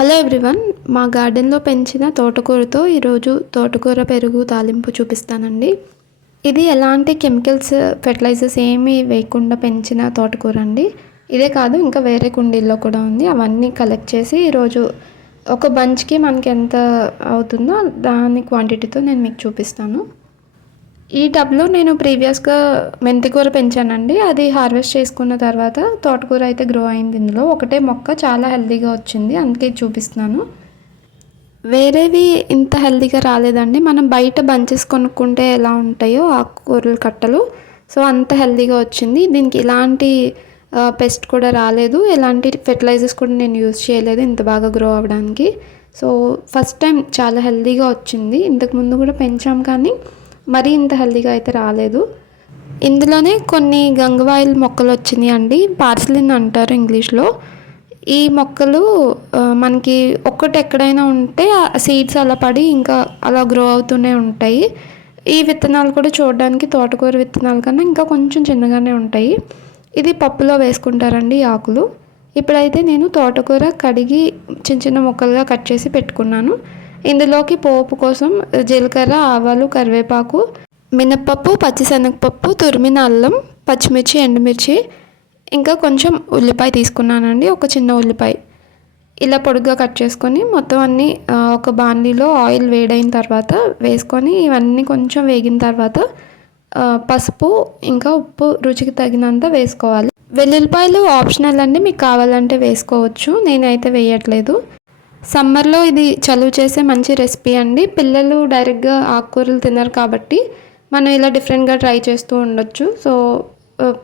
Hello everyone మా గార్డెన్లో పెంచిన తోటకూరతో ఈరోజు తోటకూర పెరుగు తాలింపు చూపిస్తానండి. ఇది ఎలాంటి కెమికల్స్ ఫెర్టిలైజర్స్ ఏమీ వేయకుండా పెంచిన తోటకూర అండి. ఇదే కాదు ఇంకా వేరే కుండీల్లో కూడా ఉంది. అవన్నీ కలెక్ట్ చేసి ఈరోజు ఒక బంచ్కి మనకి ఎంత అవుతుందో దాని క్వాంటిటీతో నేను మీకు చూపిస్తాను. ఈ టబ్లో నేను ప్రీవియస్గా మెంతికూర పెంచానండి. అది హార్వెస్ట్ చేసుకున్న తర్వాత తోటకూర అయితే గ్రో అయింది ఇందులో. ఒకటే మొక్క చాలా హెల్తీగా వచ్చింది. అందుకే చూపిస్తున్నాను. వేరేవి ఇంత హెల్తీగా రాలేదండి. మనం బయట బంచెస్ కొనుక్కుంటే ఎలా ఉంటాయో ఆకుకూరలు కట్టలు. సో అంత హెల్తీగా వచ్చింది. దీనికి ఇలాంటి పెస్ట్ కూడా రాలేదు. ఎలాంటి ఫెర్టిలైజర్స్ కూడా నేను యూజ్ చేయలేదు ఇంత బాగా గ్రో అవ్వడానికి. సో ఫస్ట్ టైం చాలా హెల్తీగా వచ్చింది. ఇంతకుముందు కూడా పెంచాం కానీ మరీ ఇంత హెల్దీగా అయితే రాలేదు. ఇందులోనే కొన్ని గంగవాయిల్ మొక్కలు వచ్చినాయి అండి. పార్సిలిన్ అంటారు ఇంగ్లీష్లో. ఈ మొక్కలు మనకి ఒక్కటి ఎక్కడైనా ఉంటే సీడ్స్ అలా పడి ఇంకా అలా గ్రో అవుతూనే ఉంటాయి. ఈ విత్తనాలు కూడా చూడడానికి తోటకూర విత్తనాల కన్నా ఇంకా కొంచెం చిన్నగానే ఉంటాయి. ఇది పప్పులో వేసుకుంటారండి ఆకులు. ఇప్పుడైతే నేను తోటకూర కడిగి చిన్న చిన్న ముక్కలుగా కట్ చేసి పెట్టుకున్నాను. ఇందులోకి పోపు కోసం జీలకర్ర ఆవాలు కరివేపాకు మినప్పప్పు పచ్చిశనగపప్పు తురిమిన అల్లం పచ్చిమిర్చి ఎండుమిర్చి ఇంకా కొంచెం ఉల్లిపాయ తీసుకున్నానండి ఒక చిన్న ఉల్లిపాయ. ఇలా పొడుగ్గా కట్ చేసుకొని మొత్తం అన్నీ ఒక బాండీలో ఆయిల్ వేడైన తర్వాత వేసుకొని ఇవన్నీ కొంచెం వేగిన తర్వాత పసుపు ఇంకా ఉప్పు రుచికి తగినంత వేసుకోవాలి. వెల్లుల్లిపాయలు ఆప్షనల్ అండి మీకు కావాలంటే వేసుకోవచ్చు నేనైతే వేయట్లేదు. సమ్మర్లో ఇది చలువ చేసే మంచి రెసిపీ అండి. పిల్లలు డైరెక్ట్గా ఆకుకూరలు తినరు కాబట్టి మనం ఇలా డిఫరెంట్గా ట్రై చేస్తూ ఉండొచ్చు. సో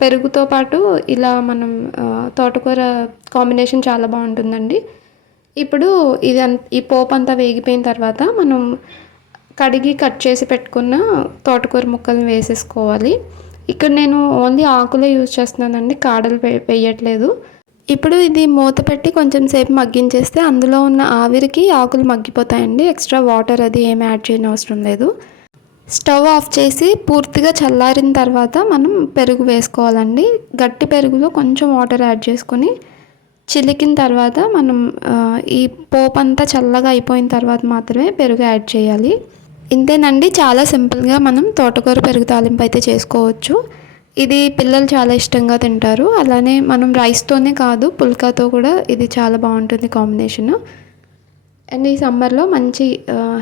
పెరుగుతో పాటు ఇలా మనం తోటకూర కాంబినేషన్ చాలా బాగుంటుందండి. ఇప్పుడు ఇది ఈ పోపు అంతా వేగిపోయిన తర్వాత మనం కడిగి కట్ చేసి పెట్టుకున్న తోటకూర ముక్కల్ని వేసేసుకోవాలి. ఇక్కడ నేను ఓన్లీ ఆకులే యూజ్ చేస్తున్నానండి. కాడలు వేయట్లేదు. ఇప్పుడు ఇది మూత పెట్టి కొంచెం సేపు మగ్గించేస్తే అందులో ఉన్న ఆవిరికి ఆకులు మగ్గిపోతాయండి. ఎక్స్ట్రా వాటర్ అది ఏమి యాడ్ చేయని అవసరం లేదు. స్టవ్ ఆఫ్ చేసి పూర్తిగా చల్లారిన తర్వాత మనం పెరుగు వేసుకోవాలండి. గట్టి పెరుగులో కొంచెం వాటర్ యాడ్ చేసుకొని చిలికిన తర్వాత మనం ఈ పోపు అంతా చల్లగా అయిపోయిన తర్వాత మాత్రమే పెరుగు యాడ్ చేయాలి. ఇంతేనండి. చాలా సింపుల్గా మనం తోటకూర పెరుగు తాలింపు అయితే చేసుకోవచ్చు. ఇది పిల్లలు చాలా ఇష్టంగా తింటారు. అలానే మనం రైస్తోనే కాదు పుల్కాతో కూడా ఇది చాలా బాగుంటుంది కాంబినేషన్. అండ్ ఈ సమ్మర్లో మంచి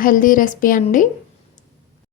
హెల్దీ రెసిపీ అండి.